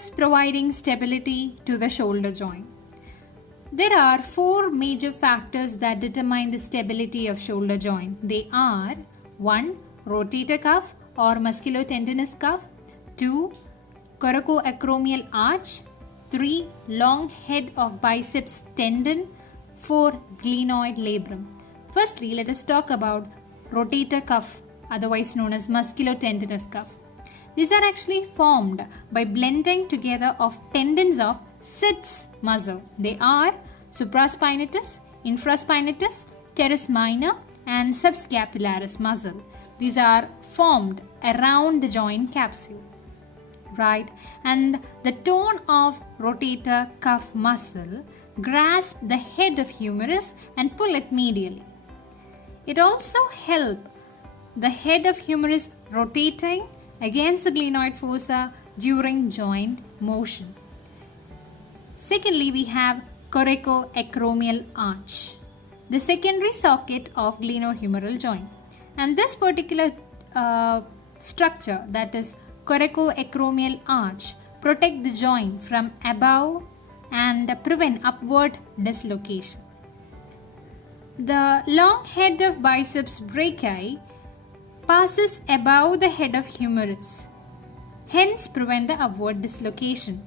is providing stability to the shoulder joint. There are four major factors that determine the stability of shoulder joint. They are 1. Rotator cuff or musculotendinous cuff. 2. Coracoacromial arch. 3. Long head of biceps tendon. 4. Glenoid labrum. Firstly, let us talk about rotator cuff, otherwise known as musculotendinous cuff. These are actually formed by blending together of tendons of sits muscle. They are supraspinatus, infraspinatus, teres minor and subscapularis muscle. These are formed around the joint capsule. Right, and the tone of rotator cuff muscle grasp the head of humerus and pull it medially. It also helps the head of humerus rotating against the glenoid fossa during joint motion. Secondly, we have coracoacromial arch, the secondary socket of glenohumeral joint. And this particular structure, that is coracoacromial arch, protect the joint from above and prevent upward dislocation. The long head of biceps brachii passes above the head of humerus, hence prevent the upward dislocation.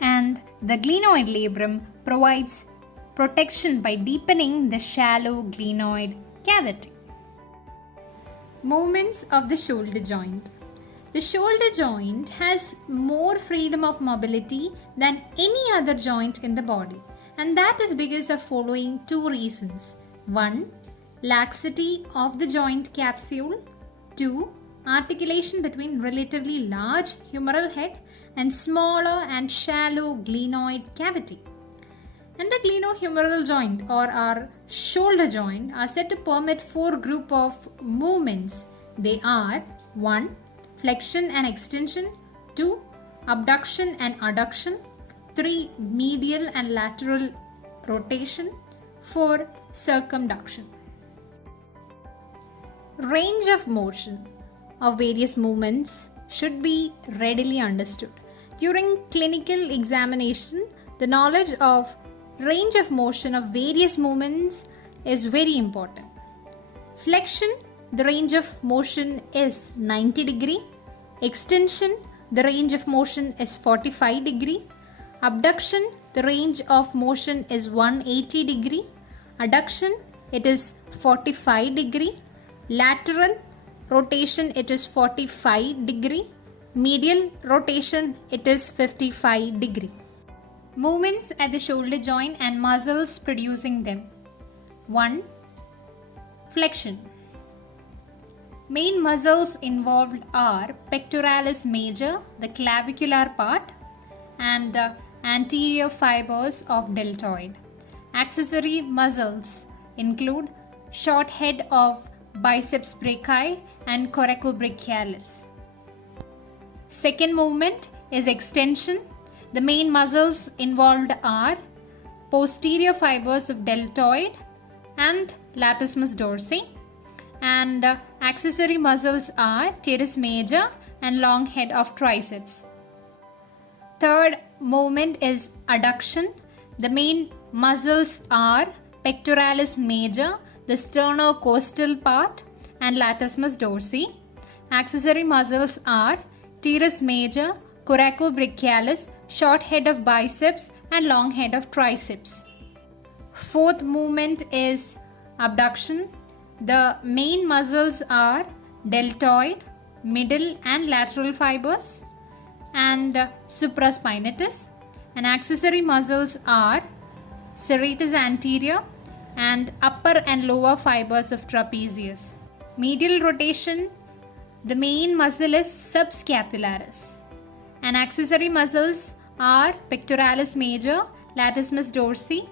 And the glenoid labrum provides protection by deepening the shallow glenoid cavity. Movements of the shoulder joint. The shoulder joint has more freedom of mobility than any other joint in the body, and that is because of following two reasons. 1. Laxity of the joint capsule. 2. Articulation between relatively large humeral head and smaller and shallow glenoid cavity. And the glenohumeral joint or our shoulder joint are said to permit four group of movements. They are 1. Flexion and extension. 2. Abduction and adduction. 3. Medial and lateral rotation. 4. Circumduction. Range of motion of various movements should be readily understood. During clinical examination, the knowledge of range of motion of various movements is very important. Flexion, the range of motion is 90 degree. Extension, the range of motion is 45 degree. Abduction, the range of motion is 180 degree. Adduction, it is 45 degree. Lateral rotation, it is 45 degree. Medial rotation, it is 55 degree. Movements at the shoulder joint and muscles producing them. 1. Flexion. Main muscles involved are pectoralis major, the clavicular part, and the anterior fibers of deltoid. Accessory muscles include short head of biceps brachii and coracobrachialis. Second movement is extension. The main muscles involved are posterior fibers of deltoid and latissimus dorsi, and accessory muscles are teres major and long head of triceps. Third movement is adduction. The main muscles are pectoralis major, the sternocostal part, and latissimus dorsi. Accessory muscles are teres major, coracobrachialis, short head of biceps and long head of triceps. Fourth movement is abduction. The main muscles are deltoid, middle and lateral fibers, and supraspinatus, and accessory muscles are serratus anterior and upper and lower fibers of trapezius. Medial rotation, the main muscle is subscapularis, and accessory muscles are pectoralis major, latissimus dorsi,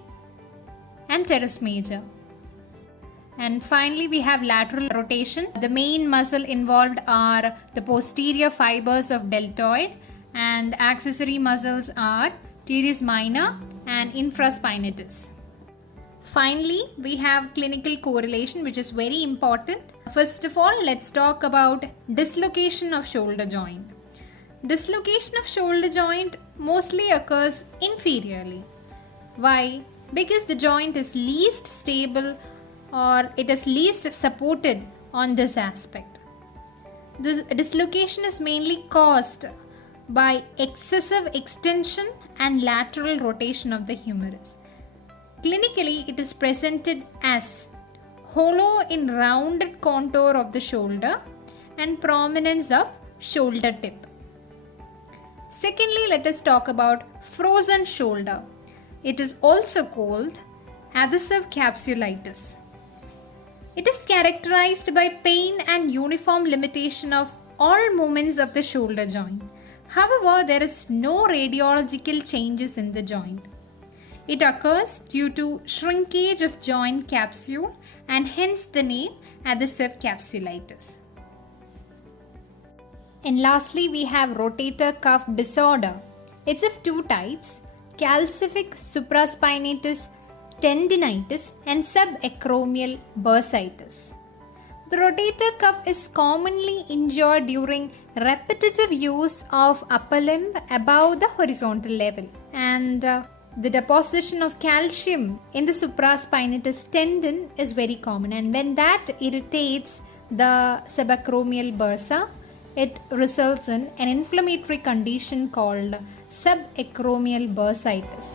and teres major. And finally, we have lateral rotation. The main muscle involved are the posterior fibers of deltoid, and accessory muscles are teres minor and infraspinatus. Finally, we have clinical correlation, which is very important. First of all, let's talk about dislocation of shoulder joint. dislocation of shoulder joint mostly occurs inferiorly. Why? Because the joint is least stable or it is least supported on this aspect. This dislocation is mainly caused by excessive extension and lateral rotation of the humerus. Clinically, it is presented as hollow in rounded contour of the shoulder and prominence of shoulder tip. Secondly, let us talk about frozen shoulder. It is also called adhesive capsulitis. It is characterized by pain and uniform limitation of all movements of the shoulder joint. However, there is no radiological changes in the joint. It occurs due to shrinkage of joint capsule and hence the name adhesive capsulitis. And lastly, we have rotator cuff disorder. It's of two types: calcific supraspinatus tendinitis and subacromial bursitis. The rotator cuff is commonly injured during repetitive use of upper limb above the horizontal level, and the deposition of calcium in the supraspinatus tendon is very common, and when that irritates the subacromial bursa, it results in an inflammatory condition called subacromial bursitis.